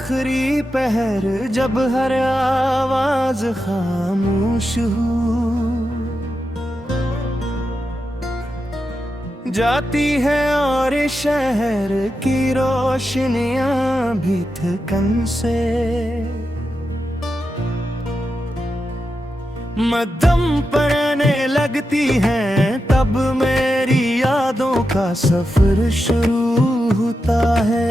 आखिरी पहर जब हर आवाज खामोश हो जाती है और शहर की रोशनियां भी थकन से मद्धम पड़ने लगती हैं, तब मेरी यादों का सफर शुरू होता है।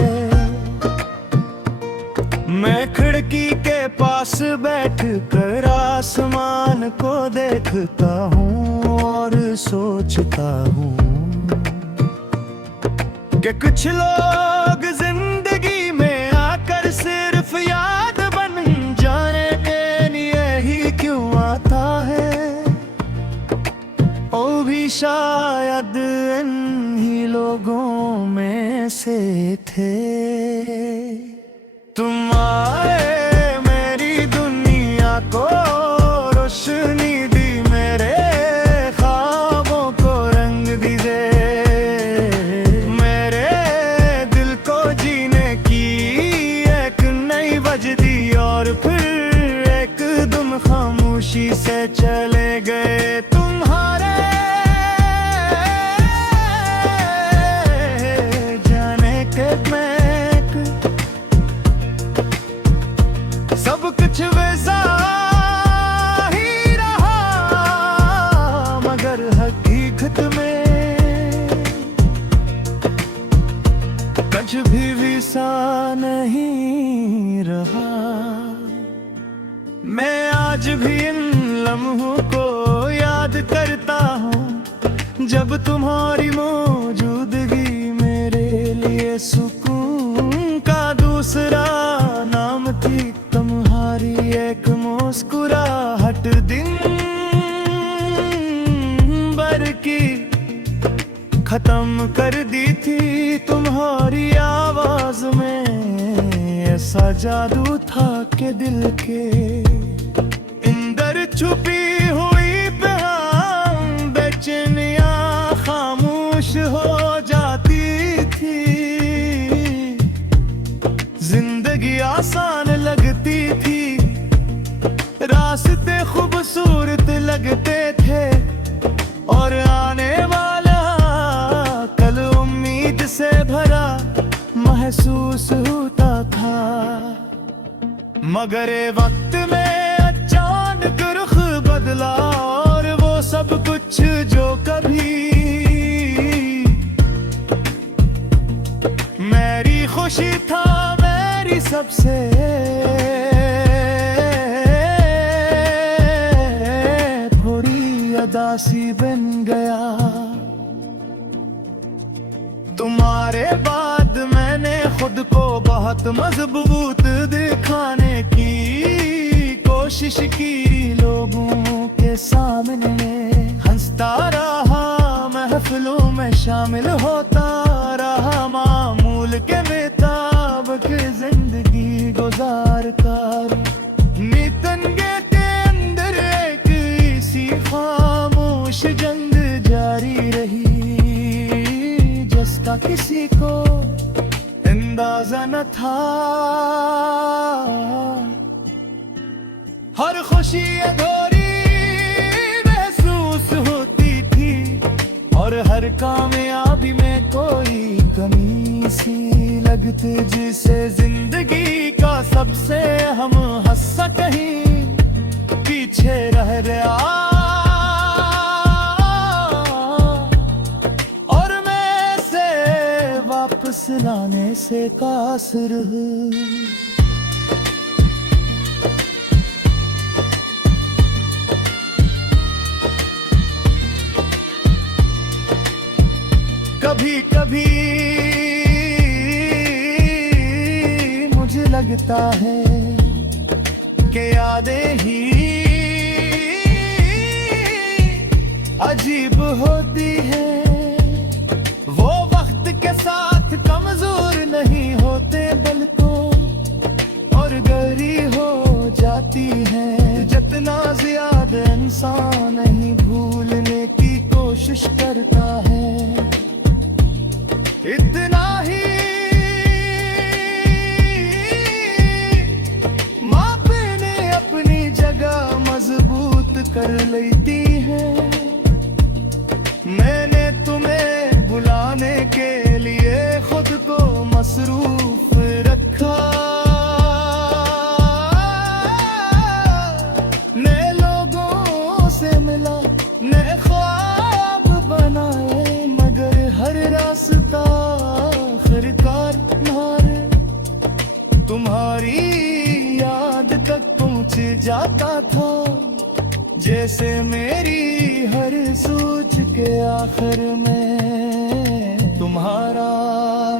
मैं खिड़की के पास बैठ कर आसमान को देखता हूँ और सोचता हूँ कि कुछ लोग जिंदगी में आकर सिर्फ याद बन जाने के लिए ही क्यों आता है। ओ भी शायद इन्हीं लोगों में से थे। तुम आए मेरी दुनिया को रोशनी दी, मेरे ख्वाबों को रंग दिए, मेरे दिल को जीने की एक नई वजह दी, और फिर एकदम खामोशी से चले गए। तुम्हारे जाने के मैं सब कुछ वैसा ही रहा, मगर हकीकत में कुछ भी वैसा नहीं रहा। मैं आज भी इन लम्हों को याद करता हूँ जब तुम्हारी मौजूदगी मेरे लिए सुकून का दूसरा नाम थी। तुम्हारी एक मुस्कुराहट दिन भर की खत्म कर दी थी। तुम्हारी आवाज में ऐसा जादू था कि दिल के अंदर छुपी हुई प्याम बेचैनियां खामोश हो जाती थी। जिंदगी आसान लगती थी, रास्ते खूबसूरत लगते थे, और आने वाला कल उम्मीद से भरा महसूस होता था। मगर वक्त में अचानक रुख बदला, और वो सब कुछ जो कभी मेरी खुशी था, मेरी सबसे थोड़ी अदासी बन गया। तुम्हारे बाद मैंने खुद को बहुत मजबूत दिखाने की कोशिश की, लोगों के सामने हंसता रहा, महफिलों में शामिल होता रहा, मामूल के मुताबिक जिंदगी गुजार कर नितनगे के अंदर एक सी खामोश जंग जारी रही, जिसका किसी को अंदाजा न था। हर खुशी अधूरी महसूस होती थी, और हर कामयाबी में कोई कमी सी लगती, जिसे जिंदगी का सबसे हम हिस्सा कहीं पीछे रह गया। और मैं से वापस लाने से कासिर हूँ। कभी कभी मुझे लगता है कि यादें ही अजीब होती है। वो वक्त के साथ कमजोर नहीं होते बल्कि और गहरी हो जाती है। जितना ज्यादा इंसान नहीं भूलने की कोशिश करता है, इतना ही कर लेती है। मैंने तुम्हें बुलाने के लिए खुद को मसरूफ रखा, नए लोगों से मिला, नए ख्वाब बनाए, मगर हर रास्ता आखिरकार मारे तुम्हारी याद तक पहुंच जाता था, जैसे मेरी हर सोच के आखिर में तुम्हारा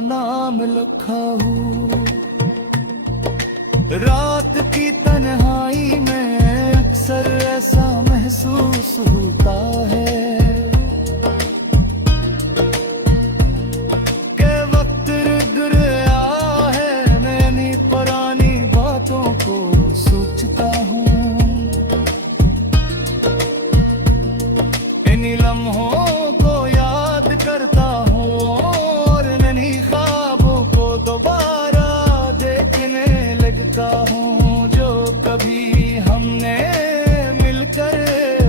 नाम लिखा हो। रात की तन्हाई में अक्सर ऐसा महसूस होता है कि वक्त रुक गया है, नैनी पुरानी बातों को सोचता हूँ, इन लम्हों को याद करता हूँ और नन्ही ख्वाबों को दोबारा देखने लगता हूँ, जो कभी हमने मिलकर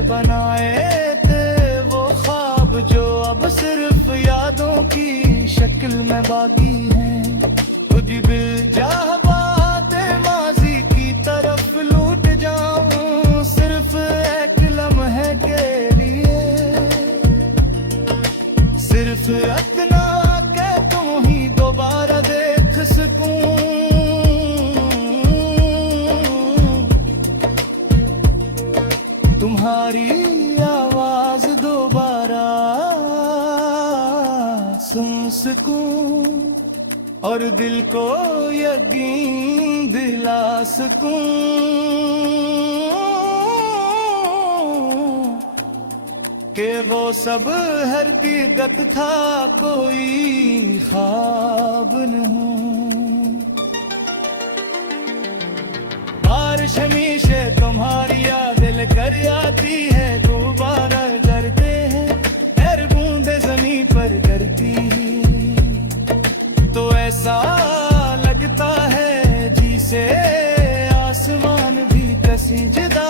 बनाए थे, वो ख्वाब जो अब सिर्फ यादों की शक्ल में बाकी हैं। खुद भी चाह बातें माजी की तरफ लूट जाऊं, सिर्फ एक लम्हे के लिए, सिर्फ इतना के तुम ही दोबारा देख सकूं। तुम्हारी आवाज दोबारा सुन सकूं और दिल को यकीन दिला सकूं कि वो सब हकीकत था, कोई ख्वाब नहीं। बारिश हमेशा तुम्हारी याद दिल कर आती है, दोबारा डरते हैं, हर बूंदे जमीन पर गिरती, तो ऐसा लगता है जिसे आसमान भी कसी जुदा